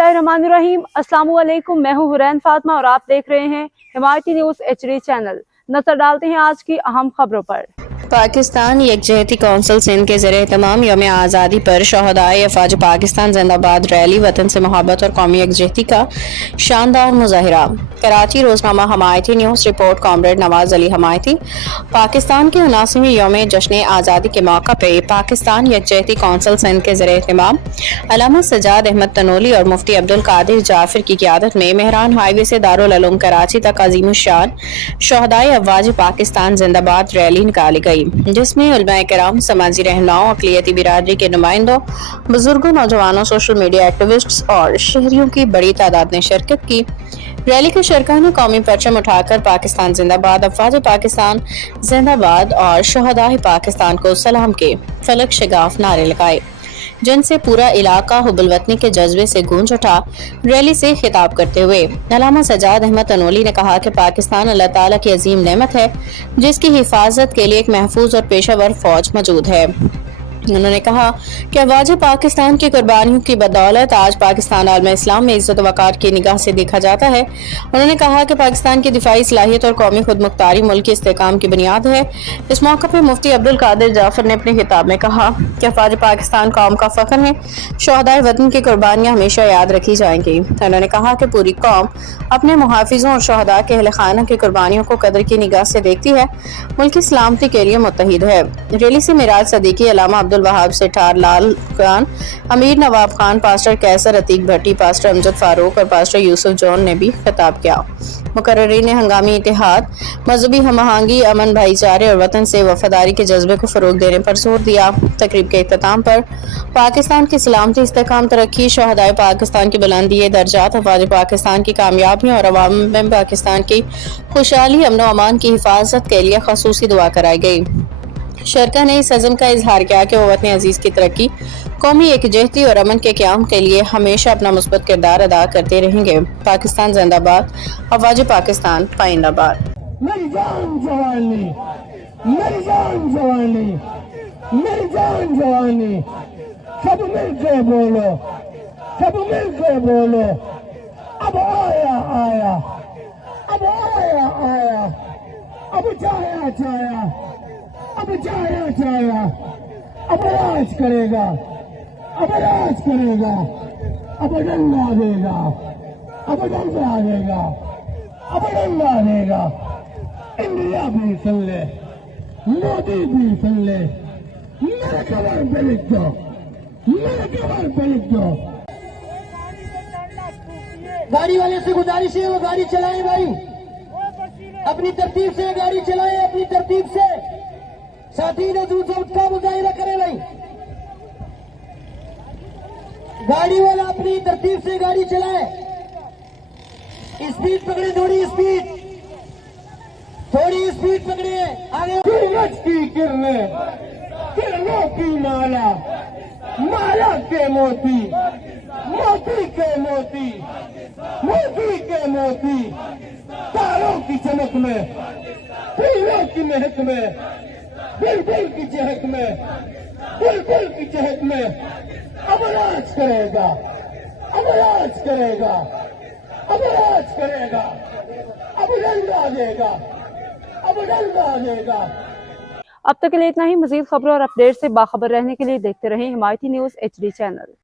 बिस्मिल्लाहिर्रहमानिर्रहीम। अस्सलामु अलैकुम। मैं हूँ हुरैन फातिमा और आप देख रहे हैं हिमायती न्यूज़ HD चैनल। नजर डालते हैं आज की अहम खबरों पर। पाकिस्तान यकजहती कौंसिल सिंध के ज़रिए तमाम यौम आज़ादी पर शहदाए अफवाज पाकिस्तान जिंदाबाद रैली वतन से मोहब्बत और कौमी यकजहती का शानदार मुजाहिरा। कराची रोजनामा Hamayati news report comrade Nawaz Ali Hamayati. Pakistan के 79वें यौम जश्न आज़ादी के मौका पर पाकिस्तान यकजहती कौंसिल सिंध के ज़रिए तमाम अल्लामा सजाद अहमद तनोली और मुफ्ती अब्दुल कादिर जाफर की क़ियादत में मेहरान हाईवे से दारुल उलूम कराची तक अज़ीमुश्शान शहदाए अफवाज पाकिस्तान जिंदाबाद रैली निकाली गई, जिसमें उलमाए किराम, समाजी रहनुमाओं, अक़लियती बिरादरी के नुमाइंदों, बुजुर्गों, नौजवानों, सोशल मीडिया एक्टिविस्ट्स और शहरियों की बड़ी तादाद ने शिरकत की। रैली के शरका ने कौमी परचम उठाकर पाकिस्तान जिंदाबाद, अफवाज पाकिस्तान जिंदाबाद और शहदाए पाकिस्तान को सलाम के फलक शगाफ नारे लगाए, जिनसे पूरा इलाका हुब्बुल वतनी के जज्बे से गूंज उठा। रैली से खिताब करते हुए अल्लामा सजाद अहमद तनोली ने कहा कि पाकिस्तान अल्लाह ताला की अजीम नेमत है, जिसकी हिफाजत के लिए एक महफूज और पेशावर फौज मौजूद है। उन्होंने कहा कि अफवाज पाकिस्तान की कुर्बानियों की बदौलत आज पाकिस्तान आलम इस्लाम में इज्जत वक़ार की निगाह से देखा जाता है। उन्होंने कहा कि पाकिस्तान की दिफाई सलाहियत और कौमी खुदमुख्तारी मुल्क के इस्तेहकाम की बुनियाद है। इस मौके पर मुफ्ती अब्दुल कादिर जाफर ने अपने खिताब में कहा कि अफवाज पाकिस्तान कौम का फ़ख्र है, शहदाए वतन की कुर्बानियाँ हमेशा याद रखी जाएंगी। उन्होंने कहा कि पूरी कौम अपने मुहाफिजों और शहदा के अहले खाना की कुर्बानियों को कदर की निगाह से देखती है, मुल्क की सलामती के लिए मुत्तहिद है। रैली से मिराज सदीकी, अल्लामा अब्दुल वहाब सिठार, लाल खान, अमीर नवाब खान, पास्टर कैसर अतीक भट्टी, पास्टर अमजद फारूक और पास्टर यूसुफ जॉन ने भी खिताब किया। मुकर्ररीन ने हंगामी इत्तेहाद, मजहबी हमआहंगी, अमन, भाईचारे और वतन से वफादारी के जज्बे को फरोग देने पर जोर दिया। तकरीब के इख्तिताम पर पाकिस्तान की सलामती, इस्तेहकाम, तरक्की, शहदाए पाकिस्तान की बुलंदी दर्जात, अफवाज पाकिस्तान की कामयाबियों और अवाम में पाकिस्तान की खुशहाली, अमन व अमान की हिफाजत के लिए खसूसी दुआ कराई गई। शरका ने इस अज़म का इजहार किया कि वो वतन अजीज की तरक्की, कौमी एकजहती और अमन के क़याम के लिए हमेशा अपना मुस्बत किरदार अदा करते रहेंगे। पाकिस्तान जिंदाबाद, अफवाज पाकिस्तान पाइंदाबाद। मेरी जान जवानी, मेरी जान जवानी, मेरी जान जवानी, सब मिलके बोलो, सब मिलके बोलो। अब आया आया, अब आया आया, अब जाया जाया, अब जाया जाया, अब राज करेगा, अब राज करेगा, अब डंडा देगा, अब डंडा देगा, अब डंडा देगा। इंडिया भी सुन ले, मोदी भी सुन ले, मेरे कमर पे लिख दो, मेरे कमर पे लिख दो। गाड़ी वाले से गुजारिश है वो गाड़ी चलाएं भाई, अपनी तरतीब से गाड़ी चलाएं, अपनी तरतीब से। साथी ने दूसरा का मुजाहिरा करे नहीं, गाड़ी वाला अपनी तरतीब से गाड़ी चलाए। स्पीड पकड़े, थोड़ी स्पीड, थोड़ी स्पीड पकड़े। आगे सूरज की किरणें, किरणों की माला, माला के मोती, मोती के मोती, मोती के मोती, तारों की चमक में, फूलों की महक में, बुलबुल की चहक में, बुलबुल की चहक में अब राज करेगा, अब राज करेगा, अब राज करेगा, अब डंडा देगा, अब डंडा देगा। अब तक के लिए इतना ही। मजीद खबरों और अपडेट से बाखबर रहने के लिए देखते रहें हिमायती न्यूज़ HD चैनल।